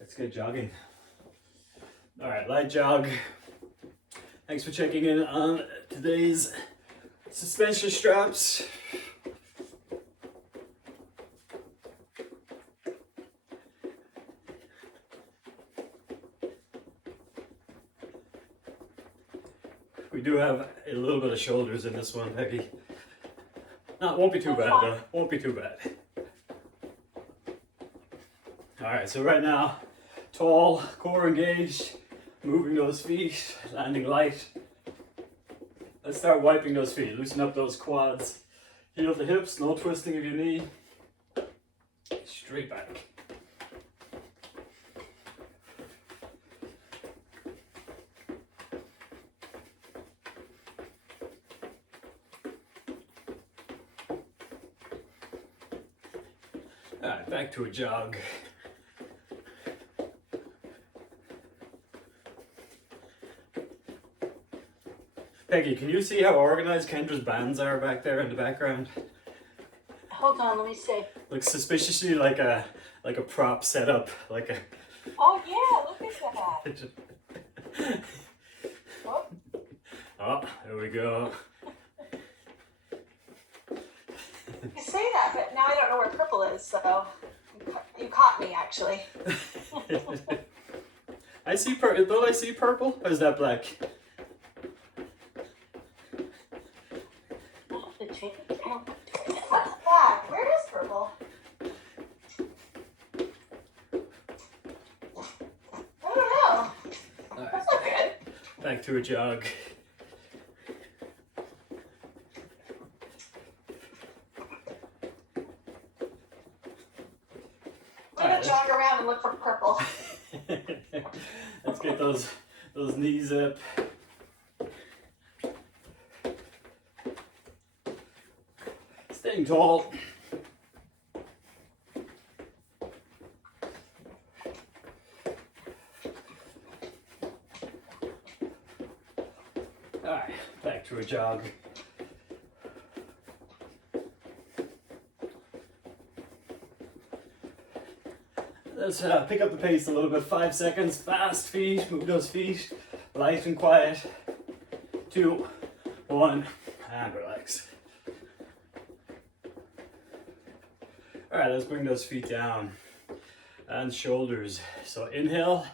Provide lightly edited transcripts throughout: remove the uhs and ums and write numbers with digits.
Let's get jogging. All right, light jog. Thanks for checking in on today's suspension straps. We do have a little bit of shoulders in this one, Peggy. No, it won't be too bad though. Won't be too bad. All right, so right now, tall, core engaged, moving those feet, landing light. Let's start wiping those feet. Loosen up those quads. Heel the hips, no twisting of your knee. Straight back. All right, back to a jog. Peggy, can you see how organized Kendra's bands are back there in the background? Hold on, let me see. Looks suspiciously like a prop setup, like a. Oh yeah, look at that. Oh. Oh, there we go. You say that, but now I don't know where purple is, so you caught me actually. I see purple. Don't I see purple? Or is that black? What's that? Where is purple? I don't know. Right. That's not good. Back to a jog. I'm gonna jog around and look for purple. Let's get those knees up. Staying tall. Alright, back to a jog. Let's pick up the pace a little bit. 5 seconds, fast feet, move those feet, light and quiet. 2, 1, and relax. Alright, let's bring those feet down and shoulders. So inhale,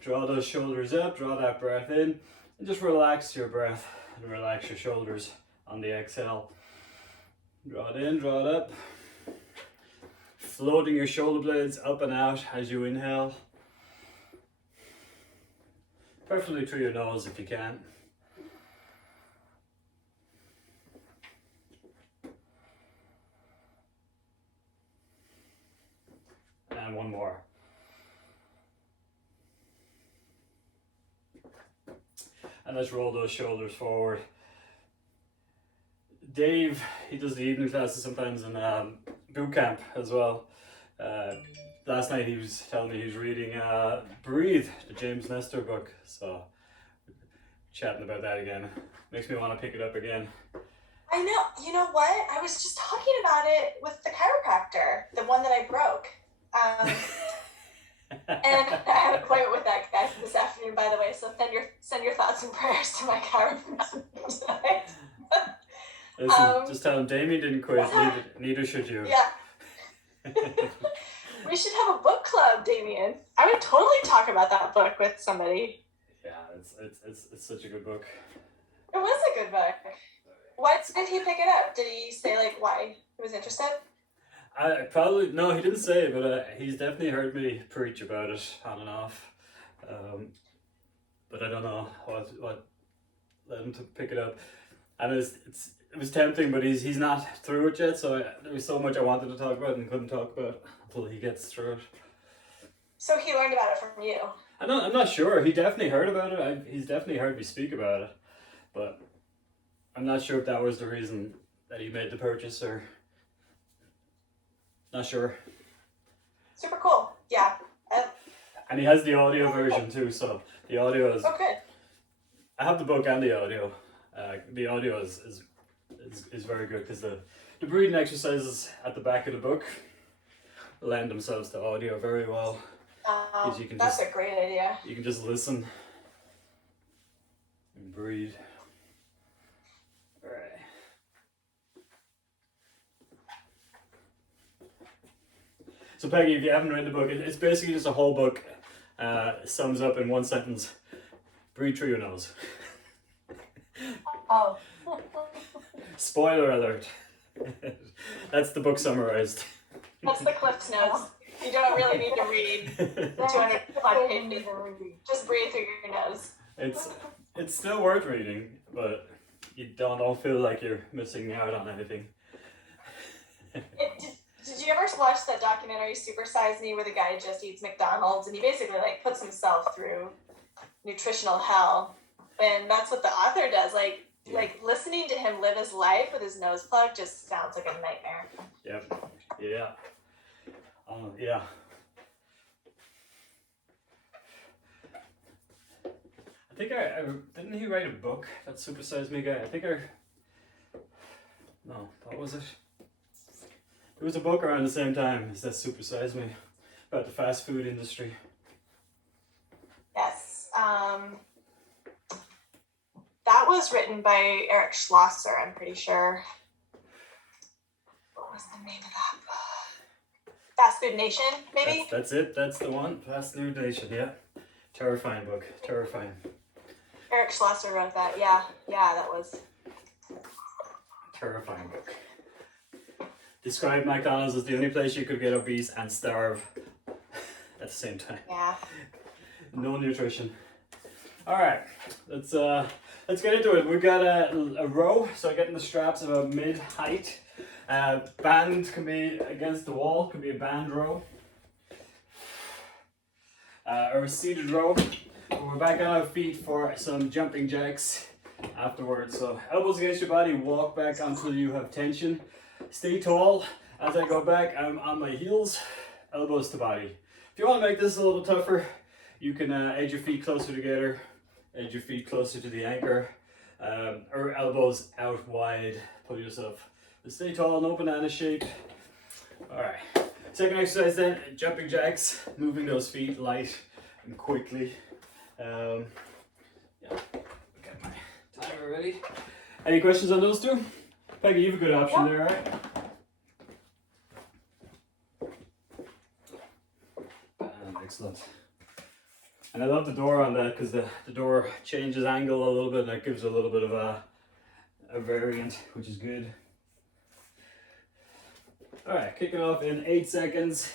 draw those shoulders up, draw that breath in, and just relax your breath and relax your shoulders on the exhale. Draw it in, draw it up. Floating your shoulder blades up and out as you inhale. Preferably through your nose if you can. And one more. And let's roll those shoulders forward. Dave, he does the evening classes sometimes in boot camp as well. Last night he was telling me he was reading Breathe, the James Nestor book. So chatting about that again. Makes me want to pick it up again. I know. You know what? I was just talking about it with the chiropractor, the one that I broke. And I have an appointment with that guy this afternoon, by the way. So send your thoughts and prayers to my chiropractor tonight. Listen, just tell him Damien didn't quit. Neither should you. Yeah. We should have a book club, Damien. I would totally talk about that book with somebody. Yeah, it's such a good book. It was a good book. What did he pick it up? Did he say like why he was interested? No, he didn't say it, but he's definitely heard me preach about it on and off. But I don't know what led him to pick it up. And it was tempting, but he's not through it yet. So there was so much I wanted to talk about and couldn't talk about until he gets through it. So he learned about it from you. I'm not sure. He definitely heard about it. He's definitely heard me speak about it, but I'm not sure if that was the reason that he made the purchase or. Not sure. Super cool. Yeah. And he has the audio version too, so the audio is. Oh, good. I have the book and the audio. The audio is very good because the breathing exercises at the back of the book lend themselves to audio very well. You can That's just, a great idea. you can just listen and breathe. All right. So Peggy, if you haven't read the book, it's basically just a whole book. Sums up in one sentence. Breathe through your nose. Oh. Spoiler alert. That's the book summarized. That's the Cliff's Notes. You don't really need to read 205 pages. Just breathe through your nose. It's still worth reading, but you don't feel like you're missing out on anything. Did you ever watch that documentary Supersize Me, where the guy just eats McDonald's and he basically like puts himself through nutritional hell? And that's what the author does. Like listening to him live his life with his nose plugged just sounds like a nightmare. Yep. Yeah. Yeah. I think I didn't he write a book, that Supersize Me guy? No, what was it? There was a book around the same time as that Supersize Me about the fast food industry. Yes. That was written by Eric Schlosser, I'm pretty sure. What was the name of that book? Fast Food Nation, maybe? That's it. That's the one. Fast Food Nation, yeah. Terrifying book. Terrifying. Eric Schlosser wrote that. Yeah, that was. Terrifying book. Described McDonald's as the only place you could get obese and starve at the same time. Yeah. No nutrition. All right, let's get into it. We've got a row, so getting the straps about mid height. Band can be against the wall, can be a band row. Or a seated row. We're back on our feet for some jumping jacks afterwards. So elbows against your body, walk back until you have tension. Stay tall. As I go back, I'm on my heels, elbows to body. If you want to make this a little tougher, you can edge your feet closer together, edge your feet closer to the anchor, or elbows out wide. Pull yourself. Stay tall and open banana shape. All right. Second exercise then, jumping jacks, moving those feet light and quickly. Yeah, get my timer ready. Any questions on those two? Peggy, you have a good option there, right? Excellent. And I love the door on that because the door changes angle a little bit and that gives a little bit of a variant, which is good. All right, kicking off in 8 seconds.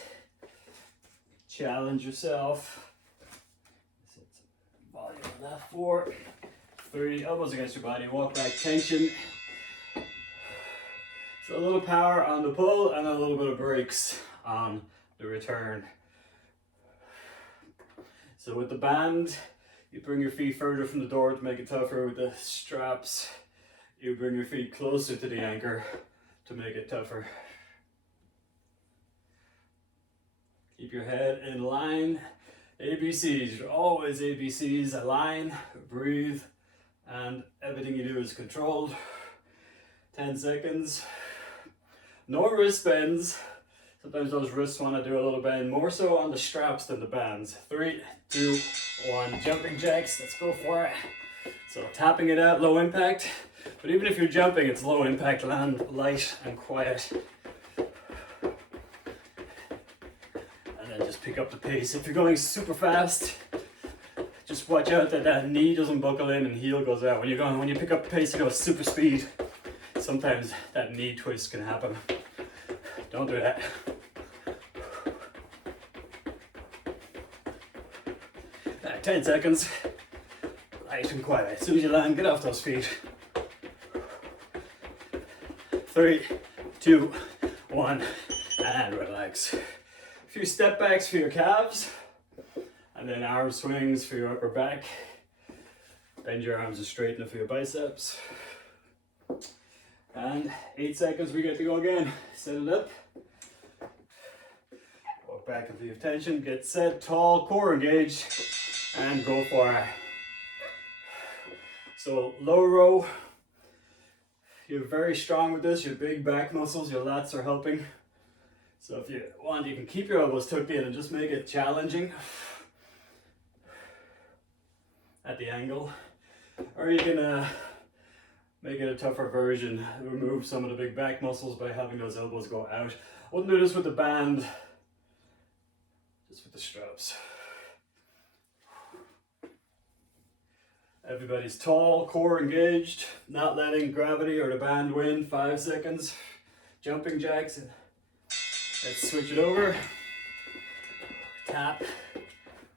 Challenge yourself. Set some volume on that. 4, 3, elbows against your body, walk back, tension. So a little power on the pull and a little bit of brakes on the return. So with the band, you bring your feet further from the door to make it tougher. With the straps, you bring your feet closer to the anchor to make it tougher. Keep your head in line. ABCs, you're always ABCs. Align, breathe, and everything you do is controlled. 10 seconds. No wrist bends. Sometimes those wrists want to do a little bend, more so on the straps than the bands. 3, 2, 1, jumping jacks, let's go for it. So tapping it out, low impact. But even if you're jumping, it's low impact, land light and quiet. And then just pick up the pace. If you're going super fast, just watch out that that knee doesn't buckle in and heel goes out. When you pick up the pace, you go super speed. Sometimes that knee twist can happen. Don't do that. 10 seconds. Light and quiet. As soon as you land, get off those feet. 3, 2, 1, and relax. A few step backs for your calves, and then arm swings for your upper back. Bend your arms and straighten them for your biceps. And 8 seconds, we get to go again. Set it up. Walk back into your tension, get set, tall, core engaged, and go for it. So low row, you're very strong with this, your big back muscles, your lats are helping. So if you want, you can keep your elbows tucked in and just make it challenging at the angle. Or you can make it a tougher version, remove some of the big back muscles by having those elbows go out. I wouldn't do this with the band, just with the straps. Everybody's tall, core engaged, not letting gravity or the band win. 5 seconds. Jumping jacks. Let's switch it over. Tap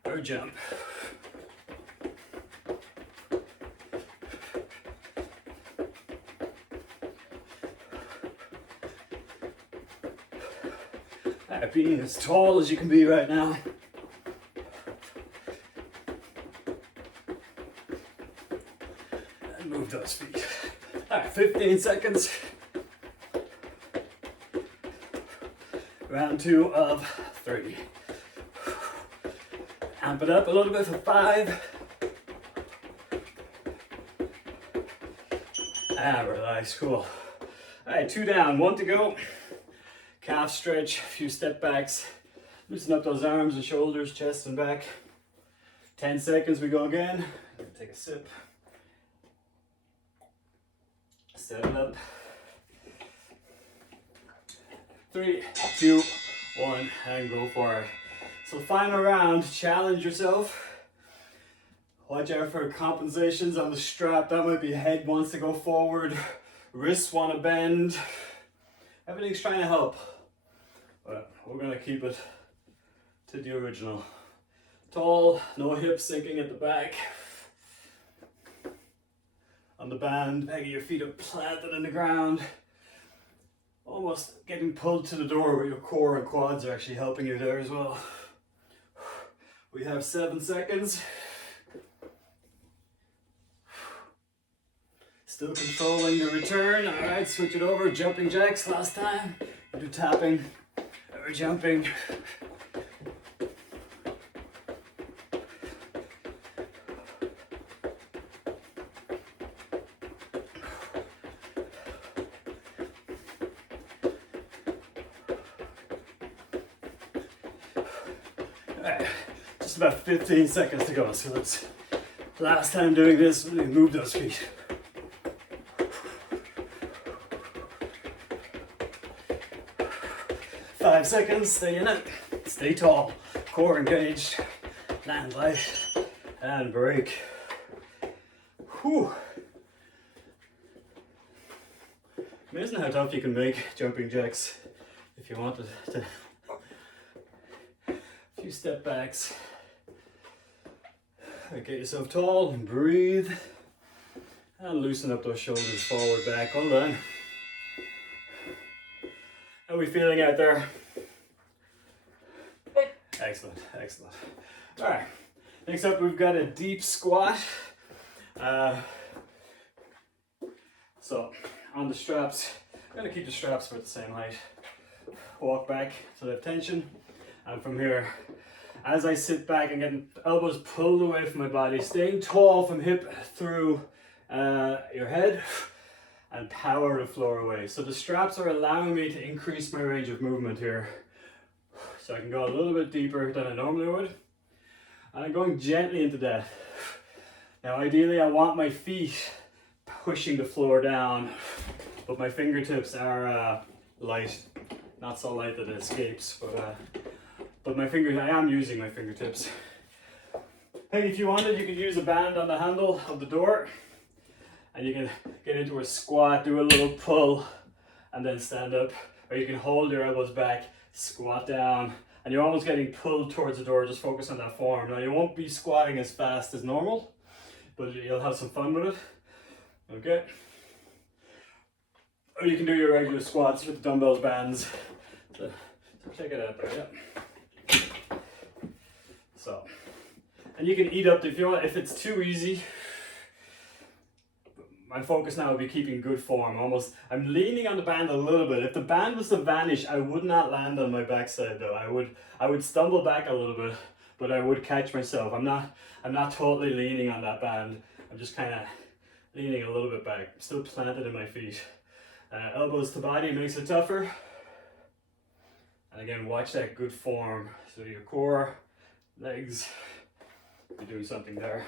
or jump. Being as tall as you can be right now. And move those feet. All right, 15 seconds. Round 2 of 3. Amp it up a little bit for 5. And relax, cool. All right, 2 down, 1 to go. Calf stretch, a few step backs. Loosen up those arms and shoulders, chest and back. 10 seconds, we go again. Take a sip. Set it up. 3, 2, 1, and go for it. So final round, challenge yourself. Watch out for compensations on the strap. That might be head wants to go forward, wrists want to bend. Everything's trying to help. But we're gonna keep it to the original. Tall, no hips sinking at the back. On the band, pegging your feet are planted in the ground. Almost getting pulled to the door where your core and quads are actually helping you there as well. We have 7 seconds. Still controlling the return. All right, switch it over. Jumping jacks last time. Do tapping or jumping. Alright, just about 15 seconds to go, so let's, last time doing this, really move those feet. Five seconds, stay in it, stay tall, core engaged, land light, and break. Whew. Amazing how tough you can make jumping jacks if you wanted to. A few step backs. Right, get yourself tall and breathe. And loosen up those shoulders forward, back. Hold on. How are we feeling out there? Good. Excellent, excellent. All right, next up we've got a deep squat. So on the straps, I'm gonna keep the straps about the same height. Walk back so they have tension. And from here, as I sit back and getting elbows pulled away from my body, staying tall from hip through your head, and power the floor away. So the straps are allowing me to increase my range of movement here. So I can go a little bit deeper than I normally would. And I'm going gently into death. Now ideally I want my feet pushing the floor down, but my fingertips are light. Not so light that it escapes, but my fingers, I am using my fingertips. Hey, if you wanted, you could use a band on the handle of the door, and you can get into a squat, do a little pull, and then stand up. Or you can hold your elbows back, squat down, and you're almost getting pulled towards the door. Just focus on that form. Now you won't be squatting as fast as normal, but you'll have some fun with it. Okay? Or you can do your regular squats with the dumbbells bands. So check it out there, yeah. So, and you can eat up if you want. If it's too easy, my focus now would be keeping good form. Almost, I'm leaning on the band a little bit. If the band was to vanish, I would not land on my backside though. I would stumble back a little bit, but I would catch myself. I'm not totally leaning on that band. I'm just kind of leaning a little bit back. Still planted in my feet. Elbows to body makes it tougher. And again, watch that good form. So your core, legs, you're doing something there.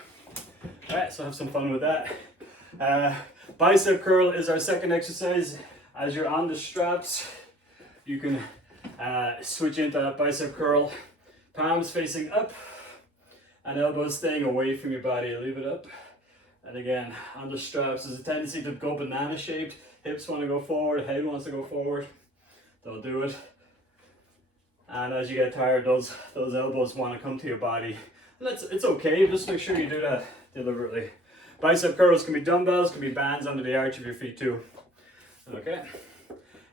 All right, so have some fun with that. Bicep curl is our second exercise. As you're on the straps, you can switch into that bicep curl. Palms facing up and elbows staying away from your body. Leave it up. And again, on the straps, there's a tendency to go banana shaped. Hips want to go forward, head wants to go forward. Don't do it. And as you get tired, those elbows want to come to your body. And it's okay, just make sure you do that deliberately. Bicep curls can be dumbbells, can be bands under the arch of your feet too. Okay.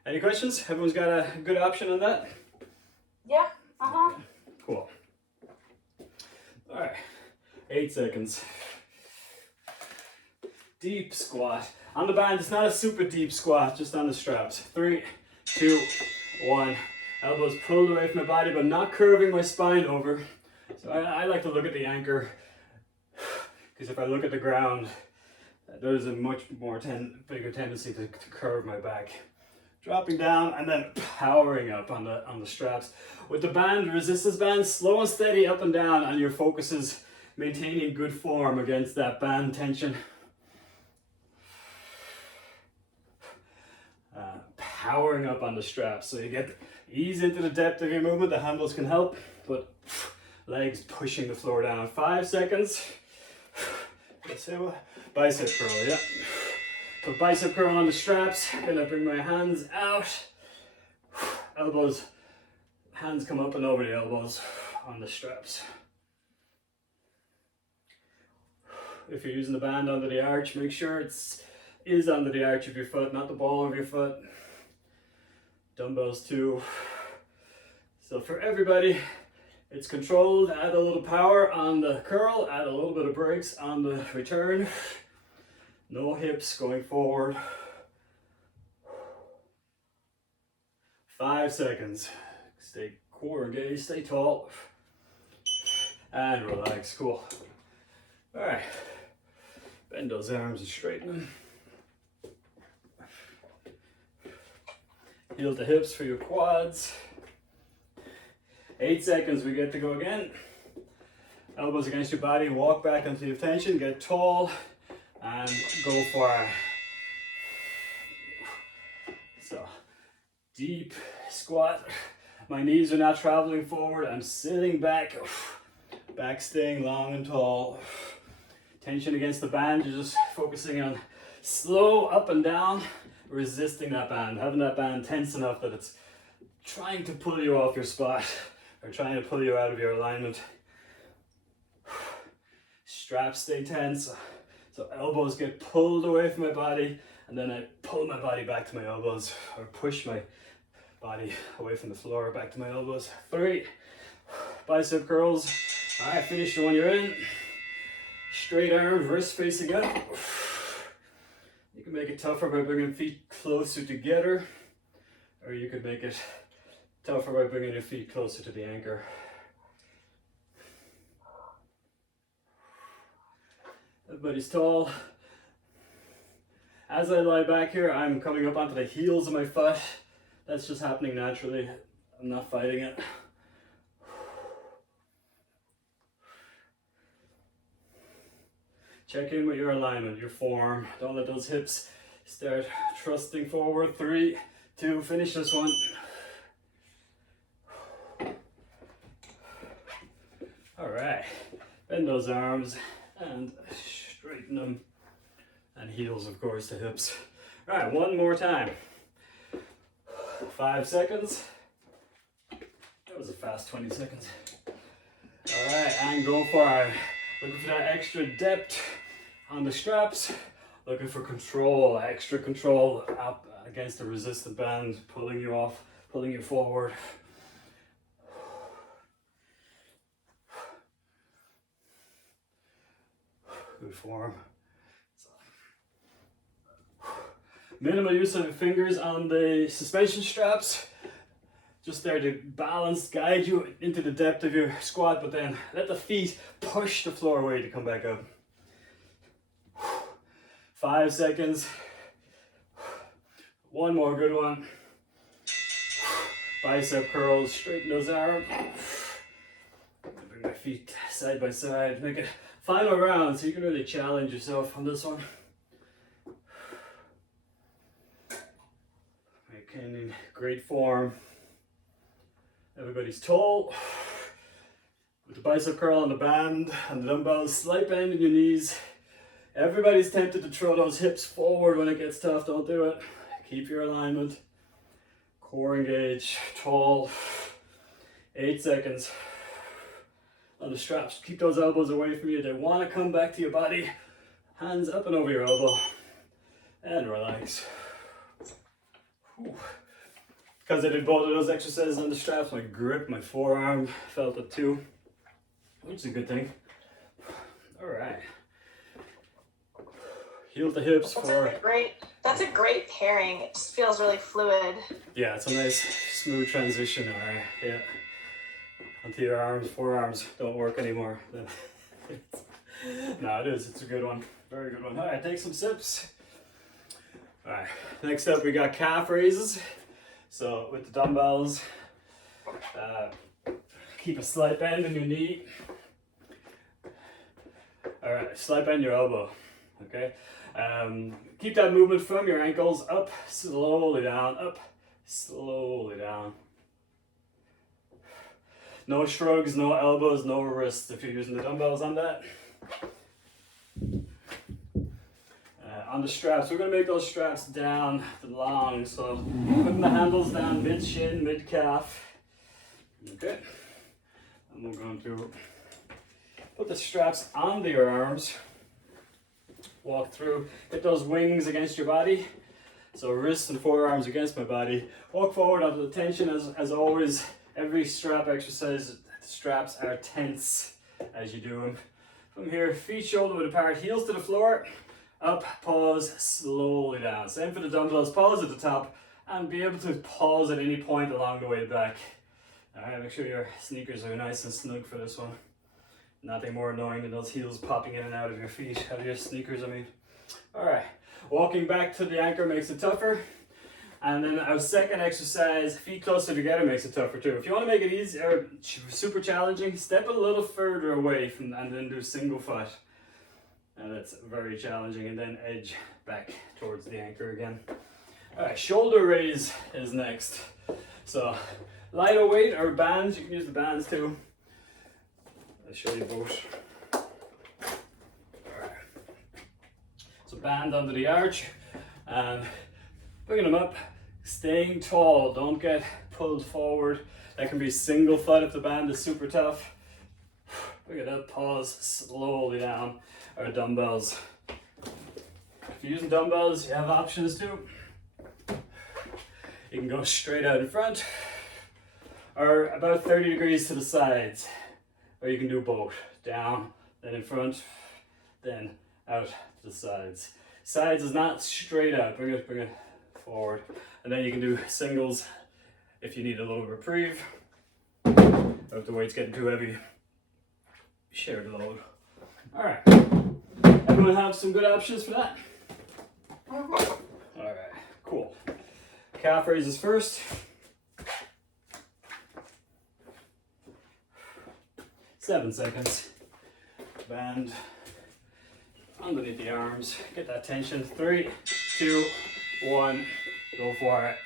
Any questions? Everyone's got a good option on that? Yeah. Uh-huh. Okay. Cool. All right. 8 seconds. Deep squat. On the band, it's not a super deep squat, just on the straps. 3, 2, 1. Elbows pulled away from my body, but not curving my spine over. So I like to look at the anchor, because if I look at the ground, there's a much more bigger tendency to curve my back. Dropping down and then powering up on the straps. With the band, resistance band, slow and steady up and down, and your focus is maintaining good form against that band tension. Powering up on the straps, so you get ease into the depth of your movement. The handles can help, but legs pushing the floor down. 5 seconds. Bicep curl, yeah. So bicep curl on the straps. Gonna bring my hands out. Elbows, hands come up and over the elbows on the straps. If you're using the band under the arch, make sure it is under the arch of your foot, not the ball of your foot. Dumbbells too. So for everybody, it's controlled. Add a little power on the curl, add a little bit of brakes on the return. No hips going forward. 5 seconds. Stay core engaged, stay tall. And relax, cool. All right, bend those arms and straighten them. Heel to hips for your quads. 8 seconds, we get to go again. Elbows against your body, walk back into your tension, get tall, and go for it. So, deep squat. My knees are not traveling forward, I'm sitting back. Back staying long and tall. Tension against the band, you're just focusing on slow up and down, resisting that band, having that band tense enough that it's trying to pull you off your spot or trying to pull you out of your alignment. Straps stay tense, so elbows get pulled away from my body, and then I pull my body back to my elbows or push my body away from the floor back to my elbows. 3, bicep curls. All right, finish the one you're in. Straight arms, wrist facing up. You can make it tougher by bringing feet closer together, or you could make it tougher by bringing your feet closer to the anchor. Everybody's tall. As I lie back here, I'm coming up onto the heels of my foot. That's just happening naturally. I'm not fighting it. Check in with your alignment, your form. Don't let those hips start thrusting forward. 3, 2, finish this one. All right, bend those arms and straighten them. And heels, of course, to hips. All right, one more time. 5 seconds. That was a fast 20 seconds. All right, and go for it. Looking for that extra depth on the straps. Looking for control, extra control up against the resistant band, pulling you off, pulling you forward. Good form. Minimal use of the fingers on the suspension straps. Just there to balance, guide you into the depth of your squat, but then let the feet push the floor away to come back up. 5 seconds. One more good one. Bicep curls, straighten those arms. Bring my feet side by side. Make it final round so you can really challenge yourself on this one. Maintaining great form. Everybody's tall. With the bicep curl on the band and the dumbbells, slight bend in your knees. Everybody's tempted to throw those hips forward when it gets tough. Don't do it. Keep your alignment. Core engage, tall. 8 seconds. On the straps, keep those elbows away from you. They want to come back to your body. Hands up and over your elbow. And relax. Because I did both of those exercises on the straps, my grip, my forearm felt it too, which is a good thing. All right. Heel to hips That's a great pairing. It just feels really fluid. Yeah, it's a nice smooth transition. All right, yeah. Until your arms, forearms don't work anymore. No, it is. It's a good one. Very good one. All right, take some sips. All right, next up we got calf raises. So with the dumbbells, keep a slight bend in your knee. All right, slight bend your elbow, okay? Keep that movement from your ankles up, slowly down, up, slowly down. No shrugs, no elbows, no wrists if you're using the dumbbells on that. On the straps, we're going to make those straps down long, so putting the handles down mid-shin, mid-calf. Okay, and we're going to put the straps onto your arms. Walk through, hit those wings against your body. So wrists and forearms against my body. Walk forward onto the tension as always. Every strap exercise, the straps are tense as you do them. From here, feet shoulder width apart, heels to the floor. Up, pause, slowly down. Same for the dumbbells, pause at the top and be able to pause at any point along the way back. Alright, make sure your sneakers are nice and snug for this one. Nothing more annoying than those heels popping in and out of your feet, out of your sneakers, I mean. Alright, walking back to the anchor makes it tougher. And then our second exercise, feet closer together, makes it tougher too. If you want to make it easy or super challenging, step a little further away from and then do single foot. And that's very challenging, and then edge back towards the anchor again. Alright, shoulder raise is next. So lighter weight or bands, you can use the bands too. I'll show you both. Alright. So band under the arch and bringing them up, staying tall, don't get pulled forward. That can be single foot if the band is super tough. Bring it up, pause, slowly down. Or dumbbells. If you're using dumbbells, you have options too. You can go straight out in front or about 30 degrees to the sides. Or you can do both. Down, then in front, then out to the sides. Sides is not straight out. Bring it forward. And then you can do singles if you need a little reprieve. Or if the weight's getting too heavy, share the load. Alright. Everyone have some good options for that? Alright, cool. Calf raises first. 7 seconds. Band underneath the arms. Get that tension. 3, 2, 1. Go for it.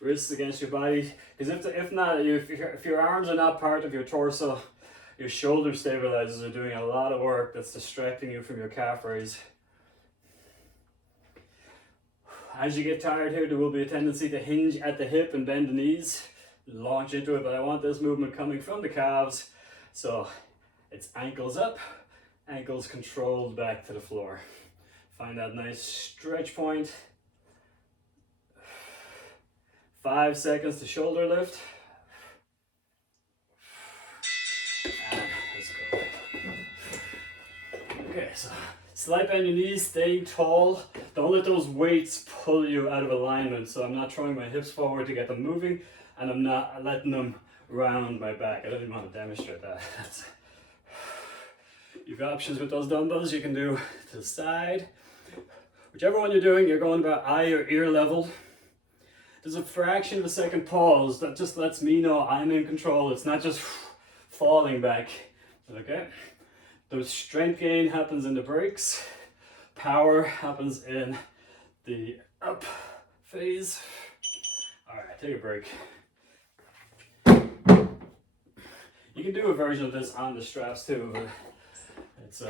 Wrists against your body. Because if not, if your arms are not part of your torso, your shoulder stabilizers are doing a lot of work that's distracting you from your calf raise. As you get tired here, there will be a tendency to hinge at the hip and bend the knees, launch into it, but I want this movement coming from the calves. So it's ankles up, ankles controlled back to the floor. Find that nice stretch point. 5 seconds to shoulder lift. Okay, so slight bend your knees, staying tall. Don't let those weights pull you out of alignment. So I'm not throwing my hips forward to get them moving, and I'm not letting them round my back. I don't even want to demonstrate that. You've got options with those dumbbells. You can do to the side. Whichever one you're doing, you're going about eye or ear level. There's a fraction of a second pause that just lets me know I'm in control. It's not just falling back. Okay? The strength gain happens in the breaks. Power happens in the up phase. All right, take a break. You can do a version of this on the straps too, but it's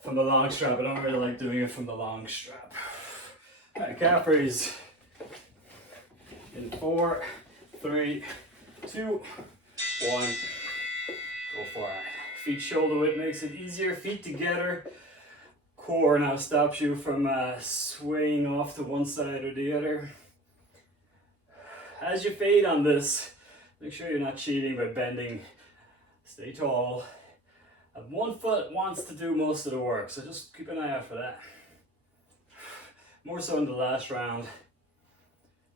from the long strap. I don't really like doing it from the long strap. All right, calf raise in 4, 3, 2, 1. Go for it. Feet shoulder width makes it easier. Feet together. Core now stops you from swaying off to one side or the other. As you fade on this, make sure you're not cheating by bending. Stay tall. And one foot wants to do most of the work, so just keep an eye out for that. More so in the last round.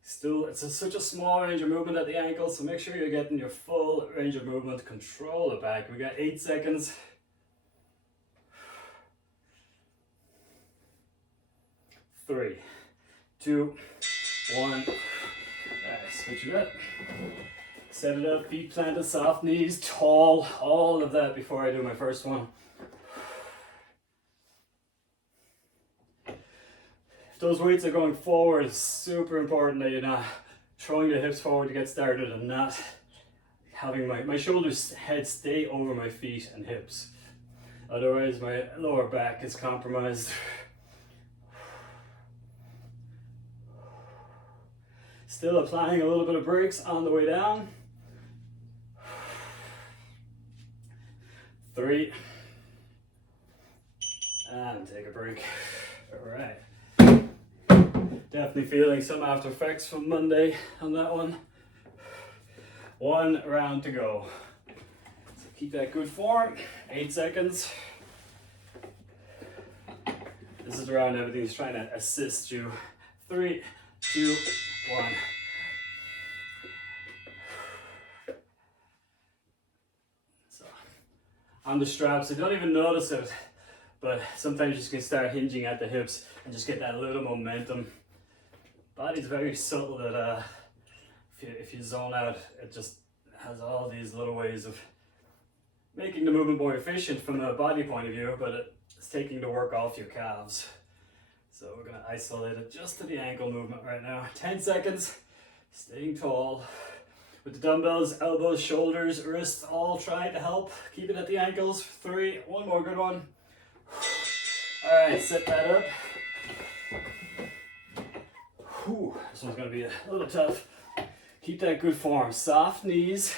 Still, it's such a small range of movement at the ankle, so make sure you're getting your full range of movement. Control it back. We got 8 seconds. 3, 2, 1. Alright, switch it up. Set it up, feet planted, soft knees, tall, all of that before I do my first one. If those weights are going forward, it's super important that you're not throwing the hips forward to get started and not having my shoulders, head stay over my feet and hips. Otherwise, my lower back is compromised. Still applying a little bit of brakes on the way down. 3. And take a break. All right. Definitely feeling some after effects from Monday on that one. 1 round to go. So keep that good form. 8 seconds. This is around everything's trying to assist you. 3, 2, 1. So, on the straps, you don't even notice it, but sometimes you just can start hinging at the hips and just get that little momentum. Body's very subtle that if you zone out, it just has all these little ways of making the movement more efficient from a body point of view, but it's taking the work off your calves. So we're going to isolate it just to the ankle movement right now. 10 seconds, staying tall. With the dumbbells, elbows, shoulders, wrists, all trying to help. Keep it at the ankles. 3, one more good one. All right, set that up. Whew, this one's going to be a little tough. Keep that good form. Soft knees.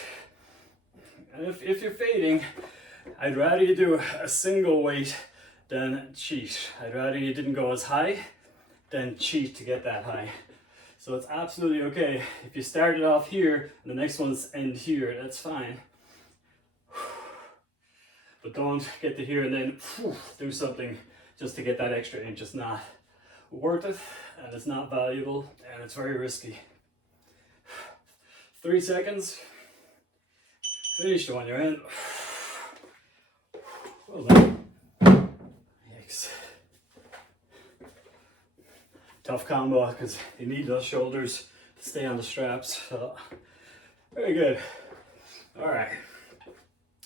And if you're fading, I'd rather you do a single weight than cheat. I'd rather you didn't go as high than cheat to get that high. So it's absolutely okay. If you started off here and the next one's end here, that's fine. But don't get to here and then do something just to get that extra inch. It's not worth it, and it's not valuable, and it's very risky. 3 seconds. Finish the one you're in. Well done. Yikes. Tough combo because you need those shoulders to stay on the straps. So, very good. All right.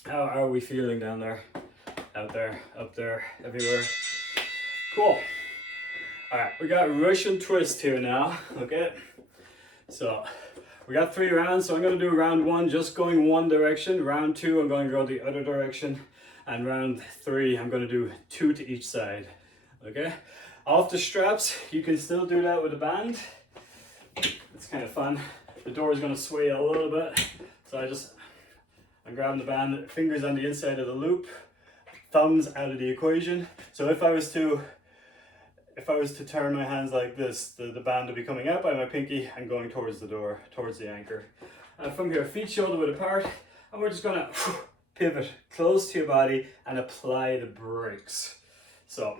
How are we feeling down there? Out there, up there, everywhere? Cool. All right, we got Russian twist here now, okay? So, we got 3 rounds, so I'm gonna do round 1 just going one direction. Round 2, I'm going to go the other direction. And round 3, I'm gonna do 2 to each side, okay? Off the straps, you can still do that with a band. It's kind of fun. The door is gonna sway a little bit. So I'm grabbing the band, fingers on the inside of the loop, thumbs out of the equation. So if I was to turn my hands like this, the band will be coming out by my pinky and going towards the door, towards the anchor. And from here, feet shoulder width apart, and we're just gonna pivot close to your body and apply the brakes. So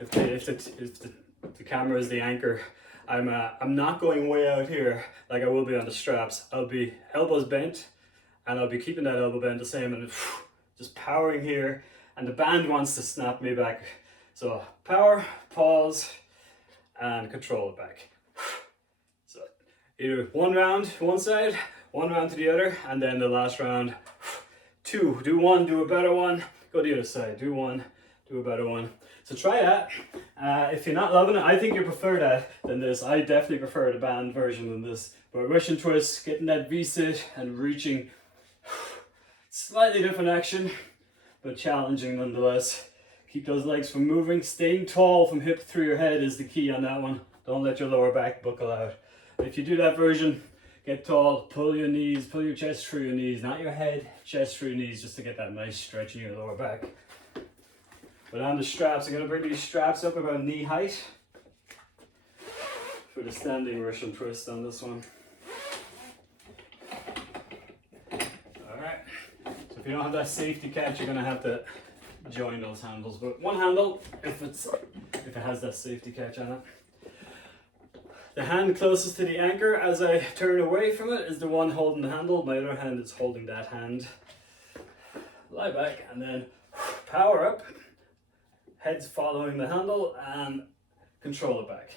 if the camera is the anchor, I'm not going way out here like I will be on the straps. I'll be elbows bent, and I'll be keeping that elbow bent the same, and just powering here, and the band wants to snap me back. So power, pause, and control it back. Either one round to one side, one round to the other, and then the last round, two. Do one, do a better one, go the other side. Do one, do a better one. So try that. If you're not loving it, I think you prefer that than this. I definitely prefer the band version than this. But Russian twist, getting that V-sit and reaching, slightly different action, but challenging nonetheless. Keep those legs from moving. Staying tall from hip through your head is the key on that one. Don't let your lower back buckle out. If you do that version, get tall, pull your knees, pull your chest through your knees, not your head, chest through your knees, just to get that nice stretch in your lower back. But on the straps, I'm going to bring these straps up about knee height for the standing Russian twist on this one. Alright, so if you don't have that safety catch, you're going to have to join those handles. But one handle, if it has that safety catch on it. The hand closest to the anchor as I turn away from it is the one holding the handle. My other hand is holding that hand. Lie back and then power up. Head's following the handle and control it back.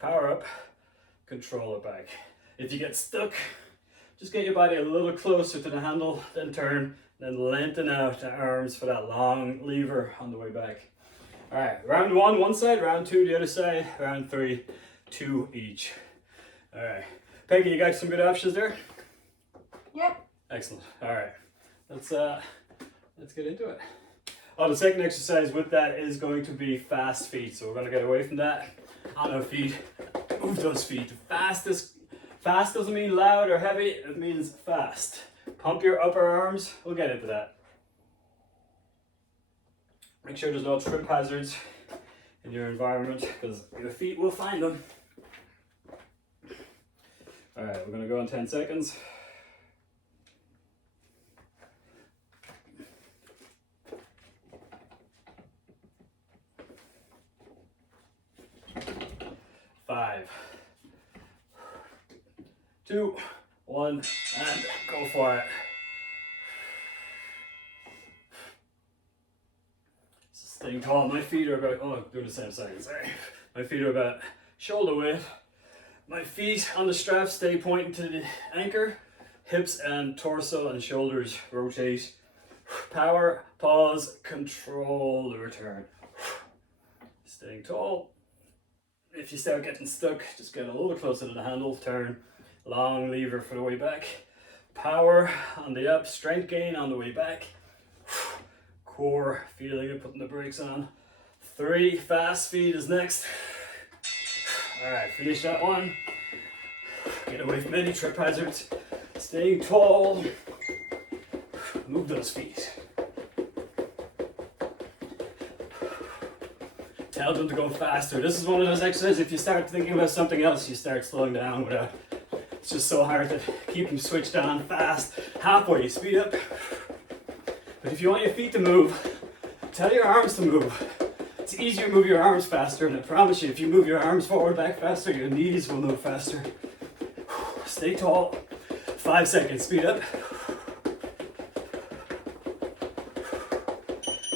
Power up, control it back. If you get stuck, just get your body a little closer to the handle, then turn, then lengthen out the arms for that long lever on the way back. All right, round one side, round two, the other side, round three, two each. All right, Peggy, you got some good options there? Yep. Excellent. All right, let's get into it. Oh, the second exercise with that is going to be fast feet. So we're going to get away from that. On our feet, move those feet. Fast doesn't mean loud or heavy, it means fast. Pump your upper arms, we'll get into that. Make sure there's no trip hazards in your environment because your feet will find them. All right, we're going to go in 10 seconds. Five, 2, 1, and go for it. Staying tall. My feet are about, oh, I'm doing the same side, sorry. My feet are about shoulder width. My feet on the strap stay pointing to the anchor. Hips and torso and shoulders rotate. Power, pause, control the return. Staying tall. If you start getting stuck, just get a little closer to the handle, turn, long lever for the way back. Power on the up, strength gain on the way back. Core, feeling it, putting the brakes on. 3, fast feet is next. All right, finish that one. Get away from any trip hazards. Staying tall. Move those feet. Tell them to go faster. This is one of those exercises, if you start thinking about something else, you start slowing down without. It's just so hard to keep them switched on fast. Halfway, speed up. But if you want your feet to move, tell your arms to move. It's easier to move your arms faster, and I promise you, if you move your arms forward, back faster, your knees will move faster. Stay tall. 5 seconds, speed up.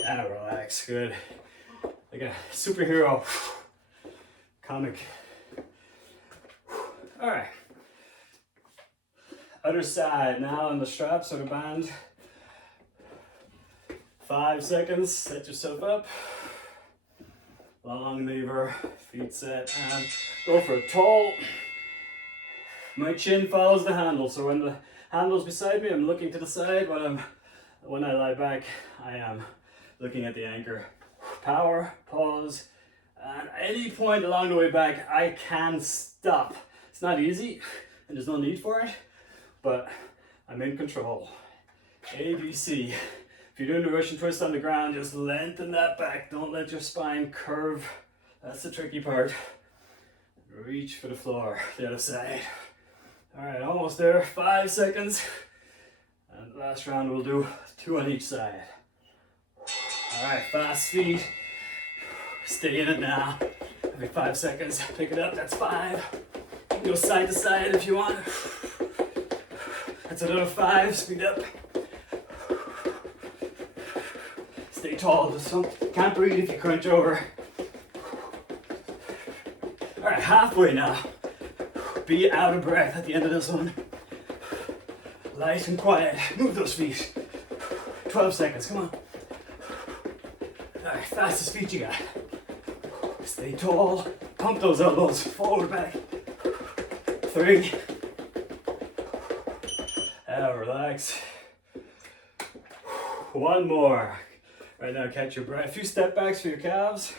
And relax, good. Like a superhero comic. All right. Other side now on the straps or the band. 5 seconds, set yourself up. Long lever, feet set, and go for it. Tall. My chin follows the handle, so when the handle's beside me, I'm looking to the side. When I lie back, I am looking at the anchor. Power, pause, and at any point along the way back, I can stop. It's not easy, and there's no need for it, but I'm in control. A, B, C. If you're doing the Russian twist on the ground, just lengthen that back. Don't let your spine curve. That's the tricky part. Reach for the floor, the other side. All right, almost there. 5 seconds. And last round we'll do 2 on each side. All right, fast feet. Stay in it now. Every 5 seconds, pick it up, that's 5. You can go side to side if you want. That's another 5, speed up. Stay tall, can't breathe if you crunch over. All right, halfway now. Be out of breath at the end of this one. Light and quiet. Move those feet. 12 seconds, come on. All right, fastest feet you got. Stay tall. Pump those elbows. Forward, back. 3. And relax. 1 more. Right now, catch your breath. A few step backs for your calves.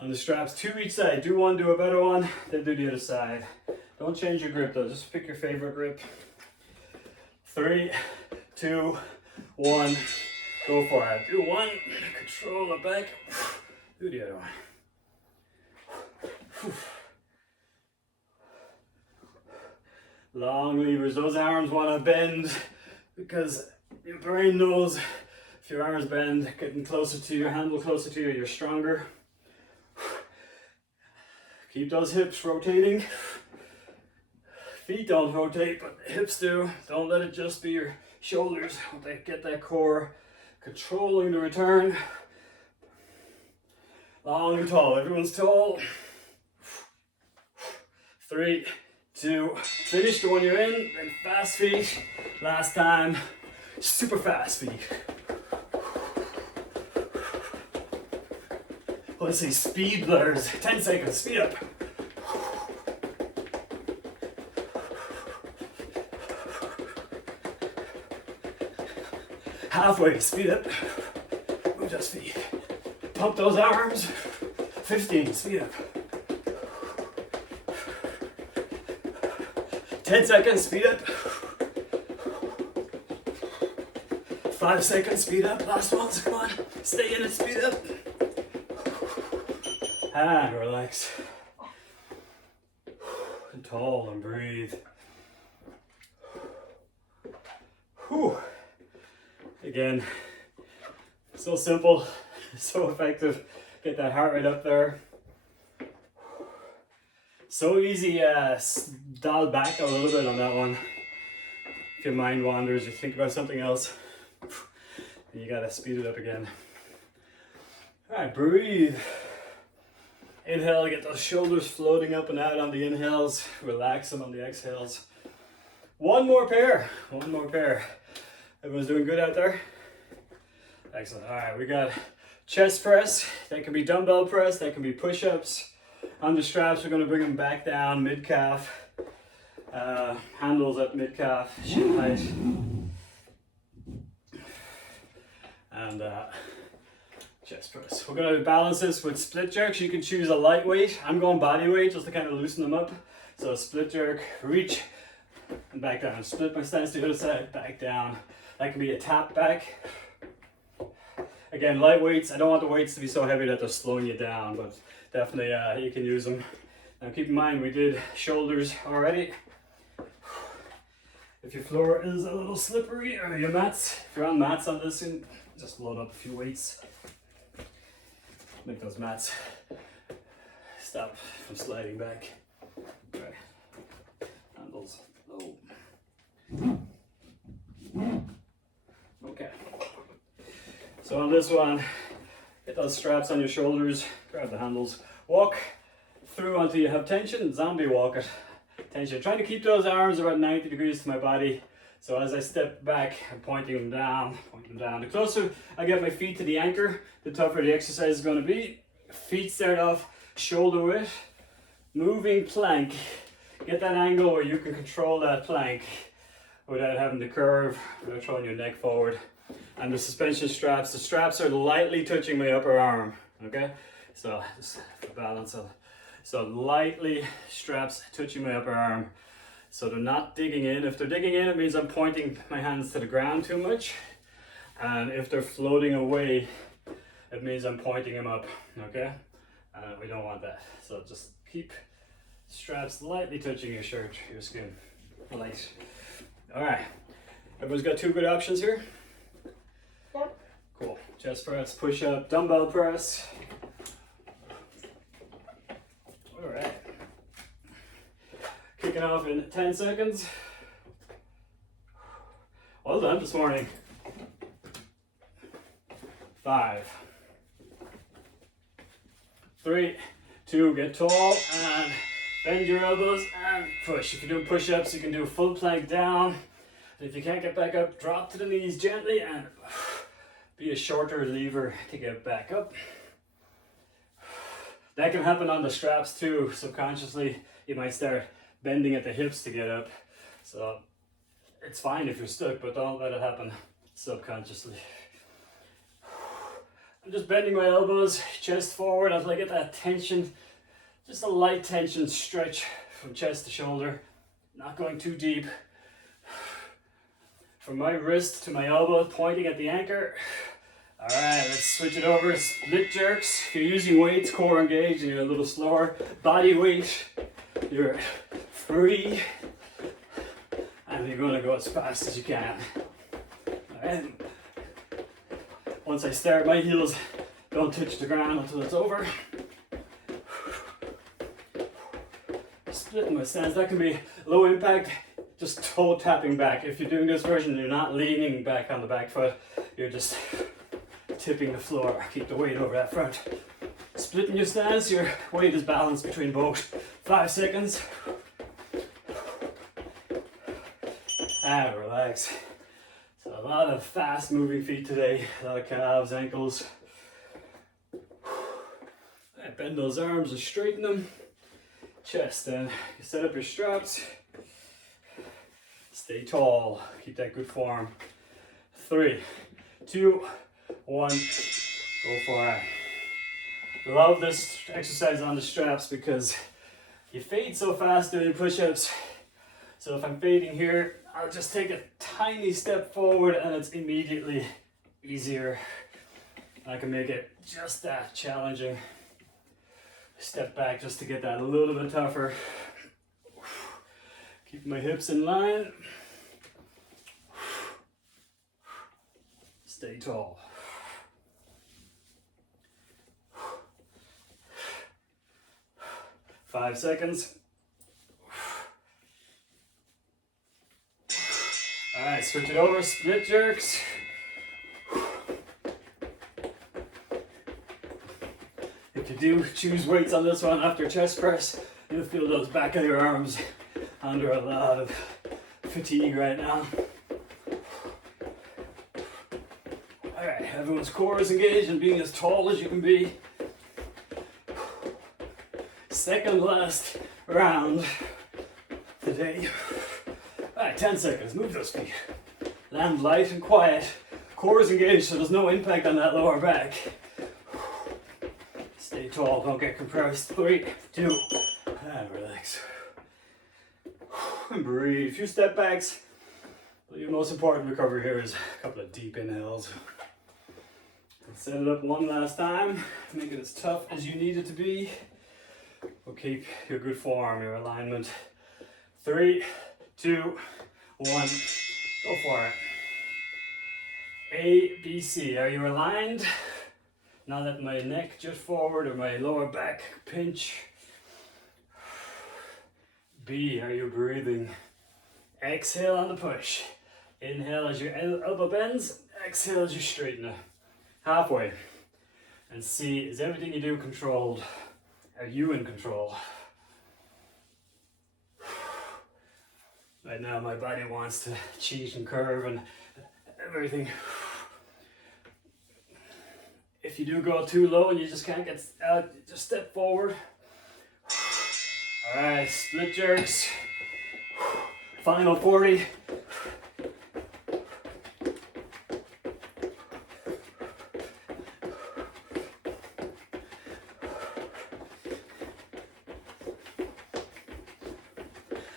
On the straps, 2 each side. Do one, do a better one, then do the other side. Don't change your grip though, just pick your favorite grip. 3, 2, 1, go for it. Do one, control it back, do the other one. Long levers, those arms want to bend because your brain knows if your arms bend, getting closer to your handle, closer to you, you're stronger. Keep those hips rotating. Feet don't rotate, but hips do. Don't let it just be your shoulders. Get that core controlling the return. Long and tall. Everyone's tall. 3, 2, finish the one you're in, then fast feet. Last time, super fast feet. Let's see, speed blurs. 10 seconds, speed up. Halfway, speed up. Move those feet. Pump those arms. 15, speed up. 10 seconds, speed up. 5 seconds, speed up. Last ones, come on. Stay in it, speed up. And relax. And tall and breathe. Whew. Again, so simple, so effective. Get that heart rate up there. So easy, dial back a little bit on that one. If your mind wanders, you think about something else, and you gotta speed it up again. All right, breathe. Inhale, get those shoulders floating up and out on the inhales. Relax them on the exhales. One more pair. Everyone's doing good out there? Excellent. All right, we got chest press. That can be dumbbell press. That can be push-ups. On the straps, we're going to bring them back down, mid-calf. Handles at mid-calf, shin height. And chest press. We're going to balance this with split jerks. You can choose a lightweight. I'm going body weight just to kind of loosen them up. So split jerk, reach, and back down. Split my stance to the other side, back down. That can be a tap back. Again, light weights. I don't want the weights to be so heavy that they're slowing you down, but definitely you can use them. Now keep in mind, we did shoulders already. If your floor is a little slippery, or your mats, if you're on mats on this, just load up a few weights. Make those mats stop from sliding back. Okay. Handles low. Okay. So on this one, get those straps on your shoulders, grab the handles, walk through until you have tension, zombie walk it. Tension. Trying to keep those arms about 90 degrees to my body. So as I step back, I'm pointing them down. The closer I get my feet to the anchor, the tougher the exercise is going to be. Feet start off shoulder width, moving plank. Get that angle where you can control that plank without having to curve, without throwing your neck forward. And the suspension straps, the straps are lightly touching my upper arm, okay? So just balance it. So lightly straps touching my upper arm. So they're not digging in. If they're digging in, it means I'm pointing my hands to the ground too much. And if they're floating away, it means I'm pointing them up, okay? We don't want that. So just keep straps lightly touching your shirt, your skin. Light. All right. Everyone's got 2 good options here? Yep. Cool. Chest press, push up, dumbbell press. All right. Kicking off in 10 seconds. Well done this morning. 5, 3, 2, get tall and bend your elbows and push. If you're doing push-ups, you can do a full plank down. And if you can't get back up, drop to the knees gently and be a shorter lever to get back up. That can happen on the straps too. Subconsciously, you might start bending at the hips to get up. So it's fine if you're stuck, but don't let it happen subconsciously. I'm just bending my elbows, chest forward as I get that tension. Just a light tension stretch from chest to shoulder. Not going too deep. From my wrist to my elbow, pointing at the anchor. All right, let's switch it over. Split jerks. If you're using weights, core engaged, and you're a little slower, body weight, you're free, and you're gonna go as fast as you can. All right. Once I start, my heels don't touch the ground until it's over. Splitting my stance. That can be low impact, just toe tapping back. If you're doing this version, you're not leaning back on the back foot. You're just tipping the floor. Keep the weight over that front. Splitting your stance, your weight is balanced between both. 5 seconds. And relax. So a lot of fast moving feet today. A lot of calves, ankles. Right, bend those arms and straighten them. Chest then. You set up your straps. Stay tall. Keep that good form. 3, 2, 1, go for it. Love this exercise on the straps because you fade so fast doing push-ups. So if I'm fading here, I'll just take a tiny step forward and it's immediately easier. I can make it just that challenging. Step back just to get that a little bit tougher. Keep my hips in line. Stay tall. Five seconds. All right, switch it over, split jerks. If you do choose weights on this one after chest press, you'll feel those back of your arms under a lot of fatigue right now. All right, everyone's core is engaged and being as tall as you can be. Second last round today. All right, 10 seconds, move those feet. Land light and quiet. Core is engaged, so there's no impact on that lower back. Stay tall, don't get compressed. 3, 2, and relax. And breathe. A few step backs. But your most important recovery here is a couple of deep inhales. Set it up one last time. Make it as tough as you need it to be. We'll keep your good form, your alignment. 3, 2, 1, go for it. A, B, C. Are you aligned? Not let my neck jut forward or my lower back pinch. B, are you breathing? Exhale on the push. Inhale as your elbow bends. Exhale as you straighten it. Halfway. And C, is everything you do controlled? Are you in control? Right now my body wants to cheat and curve and everything. If you do go too low and you just can't get out, just step forward. All right, split jerks. Final 40.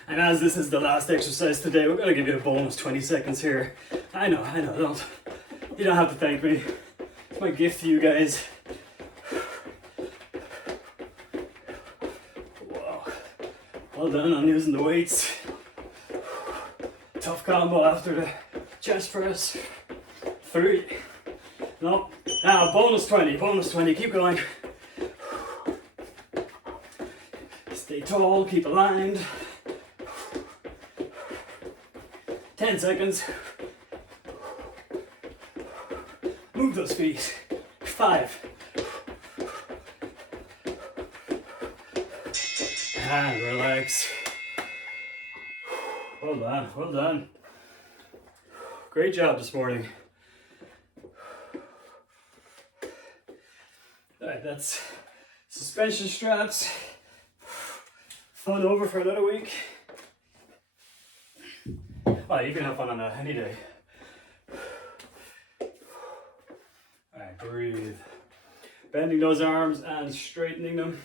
And as this is the last exercise today, we're gonna give you a bonus 20 seconds here. I know, you don't have to thank me. It's my gift to you guys. Wow, well done on using the weights. Tough combo after the chest press. 3, no, now bonus 20, keep going. Stay tall, keep aligned. 10 seconds. Move those feet. 5. hand, relax. Well done, well done. Great job this morning. All right, that's suspension straps. Fun over for another week. Oh, you can have fun on that any day. All right, breathe. Bending those arms and straightening them.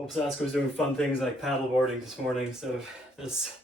Hope Sasko was doing fun things like paddleboarding this morning instead of this